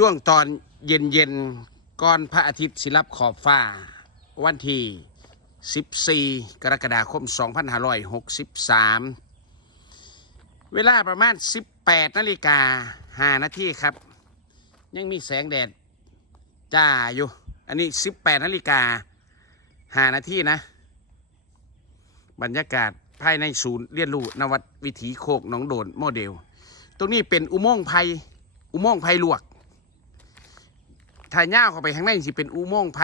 ช่วงตอนเย็นเย็นก่อนพระอาทิตย์สิรับขอบฟ้า วันที่ 14 กรกฎาคม 2563 เวลาประมาณ 18นาฬิกา5นาทีครับ ยังมีแสงแดดจ้าอยู่ อันนี้ 18นาฬิกา5นาทีนะ บรรยากาศภายในศูนย์เรียนรู้นวัดวิถีโคกหนองโดนโมเดล ตรงนี้เป็นอุโมงค์ไพอุโมงค์ไพลวก ถ้าย่าเข้าไปข้างในสิเป็นอุโมงค์ไพ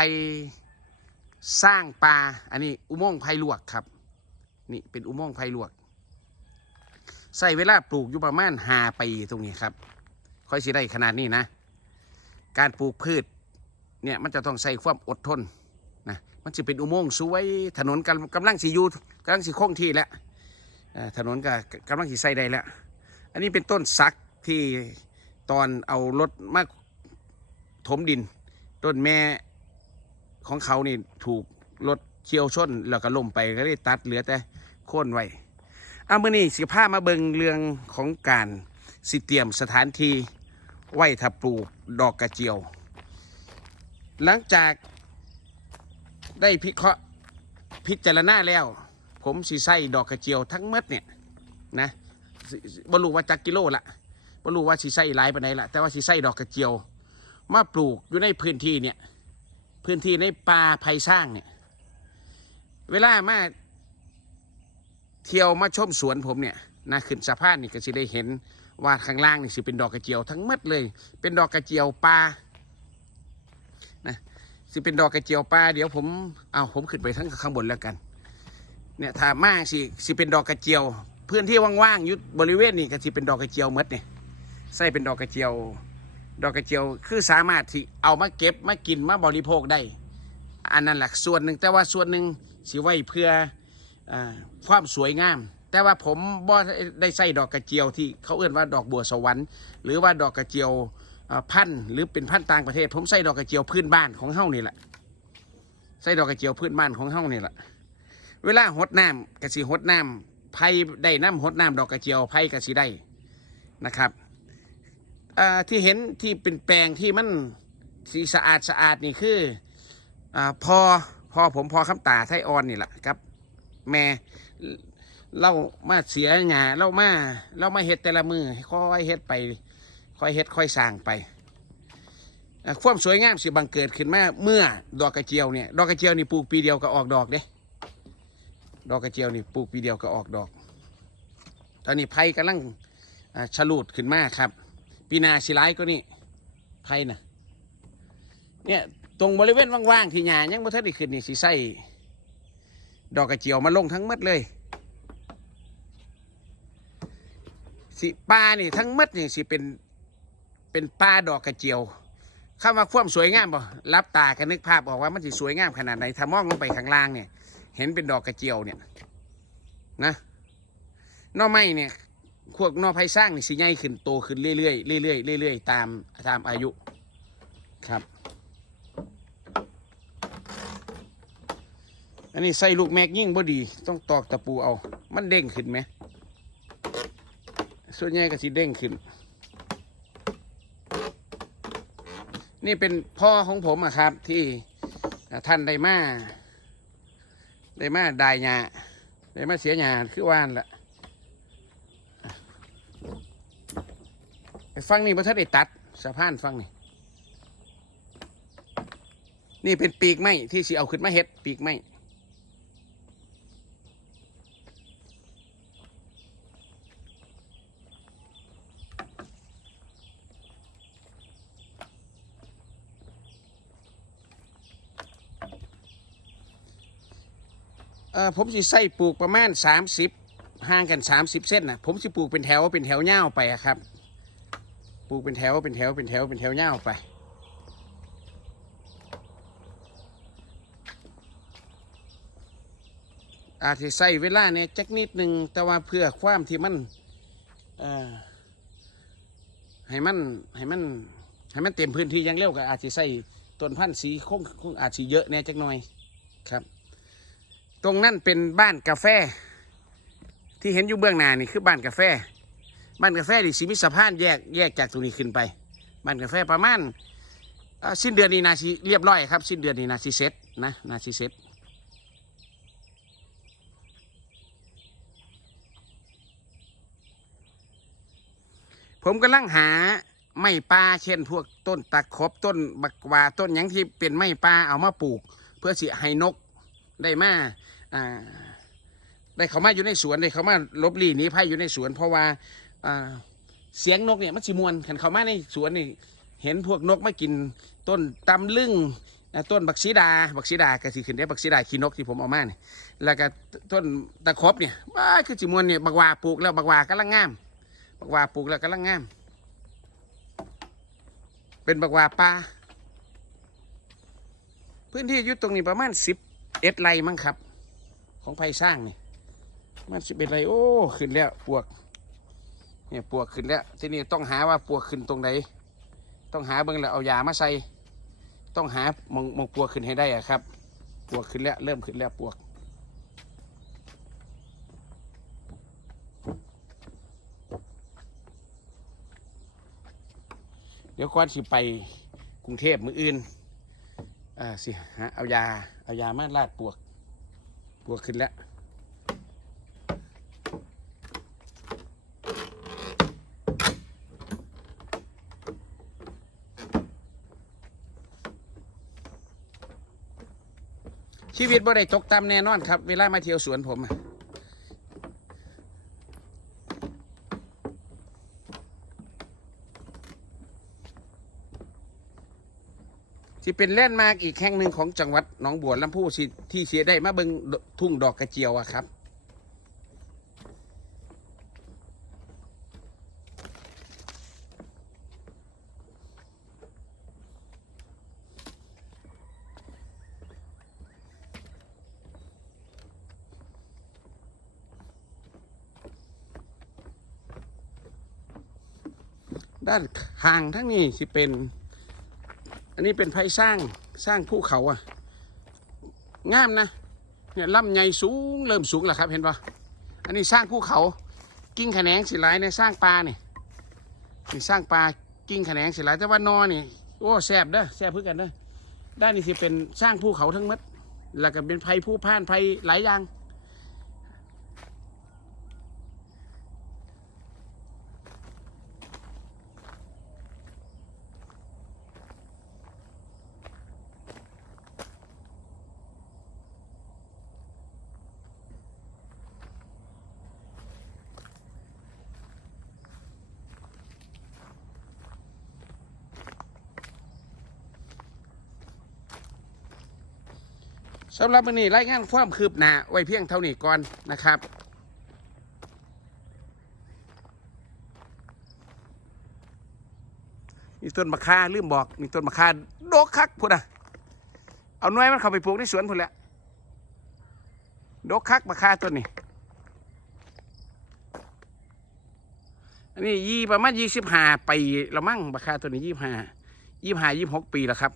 สร้างปลา อันนี้อุโมงค์ไพลวกครับ นี่เป็นอุโมงค์ไพลวก ใส่เวลาปลูกอยู่ประมาณหาปีตรงนี้ครับ ค่อยสิได้ขนาดนี้นะ การปลูกพืชเนี่ยมันจะต้องใส่ความอดทนนะมันจะเป็นอุโมงค์สวยถนนกำกำลังสียูกำลังสีคงที่แล้วถนนก็กำลังสีใส่ได้แล้ว อันนี้เป็นต้นซักที่ตอนเอารถมา ถมดิน ต้นแม่ของเขานี่ถูกรถเฉียวชนแล้วก็ล่มไปก็ได้ตัดเหลือแต่โค่นไว้เอามื่อนี้สิพามาเบิงเรื่องของการสิเตรียมสถานที่ไว้ถ้าปลูกดอกกระเจียว หลังจากได้พิเคราะห์พิจารณาแล้ว ผมสีใส่ดอกกระเจียวทั้งหมดเนี่ยนะบรู้ว่าจักกิโลละบรู้ว่าสีใส่หลายปานละแต่ว่าสีใส่ดอกกระเจียว มาปลูกอยู่ในพื้นที่เนี่ย พื้นที่ในป่าไผ่สร้างเนี่ย เวลามาเที่ยวมาชมสวนผมเนี่ยนะขึ้นสะพานนี่ก็สิได้เห็นว่าข้างล่างนี่สิเป็นดอกกระเจียวทั้งหมดเลย เป็นดอกกระเจียวป่านะสิเป็นดอกกระเจียวปลาเดี๋ยวผมเอาผมขึ้นไปทั้งข้างบนแล้วกันเนี่ยถ้ามาสิสิเป็นดอกกระเจียว พื้นที่ว่างๆยุบริเวณนี่ก็สิเป็นดอกกระเจียวมดเนี่ยใส่เป็นดอกกระเจียว ดอกกระเจียวคือสามารถที่เอามาเก็บมากินมาบริโภคได้ อันนั้นแหละส่วนหนึ่งแต่ว่าส่วนหนึ่งสิไว้เพื่ออความสวยงาม แต่ว่าผมบ่ได้ใส่ดอกกระเจียวที่เขาเอื้นว่าดอกบัวสวรรค์หรือว่าดอกกระเจียวพันหรือเป็นพันต่างประเทศ ผมใส่ดอกกระเจียวพื้นบ้านของเฮ้านี่แหละใส่ดอกกระเจียวพื้นบ้านของเฮ้านี่แหละเวลาหดน้ำกระสีหดน้ำไผ่ได้น้ำหดน้ำดอกกระเจียวไผ่กระสีได้นะครับ อ่าที่เห็นที่เป็นแปลงที่มันสีสะอาดสะอาดนี่คืออ่าพอพอผมพอคำตาไทออนนี่แหละครับ แม่เรามาเสียหยาเรามาเรามาเฮ็ดแต่ละมือค่อยเฮ็ดไปค่อยเฮ็ดค่อยสร้างไปความสวยงามสิบังเกิดขึ้นมาเมื่อดอกกระเจียวเนี่ยดอกกระเจียวนี่ปลูกปีเดียวก็ออกดอกเด้ดอกกระเจียวนี่ปลูกปีเดียวก็ออกดอก ตอนนี้ไผ่กำลังฉลูดขึ้นมาครับ ปีนาสิร้ายก็นี่ไผ่น่ะเนี่ยตรงบริเวณว่างๆที่หญ้ายังบ่ทันได้ขึ้นนี่สิใส่ดอกกระเจียวมาลงทั้งหมดเลย สิป่านี่ทั้งหมดนี่สิเป็นเป็นป่าดอกกระเจียวคำว่าความสวยงามบ่รับตากันนึกภาพออกว่ามันสิสวยงามขนาดไหนถ้ามองลงไปข้างล่างเนี่ย เห็นเป็นดอกกระเจียวเนี่ยนะนอไม้เนี่ย พวกนอไผ่สร้างนี่สิใหญ่ขึ้นโตขึ้นเรื่อยๆเรื่อยๆเรื่อยๆตามตามอายุครับ อันนี้ใส่ลูกแมกยิ่งบ่ดี ต้องตอกตะปูเอา มันเด้งขึ้นไหม ส่วนใหญ่ก็สิเด้งขึ้น นี่เป็นพ่อของผมอะครับ ที่ท่านได้มาได้มาได้ยาได้มาเสียหยาคือว่านละไอ้ ฟังนี่พระท่านได้ตัดสะพานฟังนี่ นี่เป็นปีกไม้ที่สิเอาขึ้นมาเฮ็ดปีกไม้เออผมสิใส่ปลูกประมาณ 30 ห่างกัน 30 เส้นนะผมสิปลูกเป็นแถวเป็นแถวเง่าวไปครับ ปลูกเป็นแถวเป็นแถวเป็นแถวเป็นแถวเง่าไป อาจจะใส่เวลาเนี่ยจักนิดหนึ่งแต่ว่าเพื่อความที่มันให้มันให้มันให้มันเต็มพื้นที่ยังเร็วก็อาจจะใส่ต้นพันธุ์สีคงคงอาจจะเยอะแน่จักหน่อยครับ ตรงนั้นเป็นบ้านกาแฟ ที่เห็นอยู่เบื้องหน้านี่คือบ้านกาแฟ บ้านกาแฟดิสิมิสะพานแยกแยกจากตรงนี้ขึ้นไปบ้านกาแฟประมาณสิ้นเดือนนี้นาซีเรียบร้อยครับ สิ้นเดือนนี้นาซีเซ็ตนะนาซีเซ็ตผมกำลังหาไม้ป่าเช่น พวกต้นตะครบต้นบักวาต้นหยังที่เป็นไม้ป่าเอามาปลูก เพื่อสิให้นกได้มาอ่าได้เขามาอยู่ในสวนได้เขามาลบหลีนีภัยอยู่ในสวน เพราะว่า อ่าเสียงนกเนี่ยมันสิมวนขันเขามาในสวนนี่เห็นพวกนกมากินต้นตำลึงต้นบักซีดา บักซีดาก็สิขึ้นได้บักซีดาขี้นกที่ผมเอามาเนี่ยแล้วก็ต้นตะครบเนี่ยว้าคือสิมวนเนี่ยบักวาปลูกแล้วบักวากำลังงาม บักวาปลูกแล้วกำลังงาม เป็นบักวาป่าพื้นที่อยู่ตรงนี้ประมาณสิบเอ็ดไร่มั้งครับ ของไผ่สร้างนี่มันสิบเป็นไรโอ้ขึ้นแล้วปวก เนี่ยปวกขึ้นแล้วที่นี้ต้องหาว่าปวกขึ้นตรงไหนต้องหาเบิ่งแล้วเอายามาใส่ต้องหามองมองปวกขึ้นให้ได้อะครับ ปวกขึ้นแล้วเริ่มขึ้นแล้วปวกเดี๋ยวก่อนสิไปกรุงเทพมืออื่นอ่าสิหาเอายา เอายามาลาดปวก ปวกขึ้นแล้ว ชีวิตบ่ได้ตกต่ำแน่นอนครับ เวลามาเที่ยวสวนผมอะที่เป็นแลนด์มาร์กอีกแห่งหนึ่งของจังหวัดหนองบัวลำพูที่เสียได้มาเบิงทุ่งดอกกระเจียวอะครับ ด้านห่างทั้งนี้สิเป็น อันนี้เป็นไผ่สร้างสร้างภูเขาอะงามนะเนี่ยลำใหญ่สูงเริ่มสูงแล้วครับเห็นปะอันนี้สร้างภูเขากิ้งแขนงสิหลายในสร้างปลาเนี่ยนี่สร้างปลากิ้งแขนงสิหลายแต่ว่านอนี่โอ้แซบเด้อแซบพื่อกันเด้อด้านนี้สิเป็นสร้างภูเขาทั้งมัดแล้วก็เป็นไผ่ผู้พ่านไผ่หลายอย่าง สำหรับวันนี้รายงานความคืบหน้าไว้เพียงเท่านี้ก่อนนะครับมีต้นมะข่าลืมบอกมีต้นมะข่าโดกคักพุ่นอะเอาหน่วยมันเข้าไปปลูกในสวนพุ่นแหละโดกคักมะข่าต้นนี้อันนี้ยี่ประมาณยี่สิบห้าปีละมั้งมะข่าต้นนี้ยี่ห้ายี่ห้ายี่หกปีแล้วครับ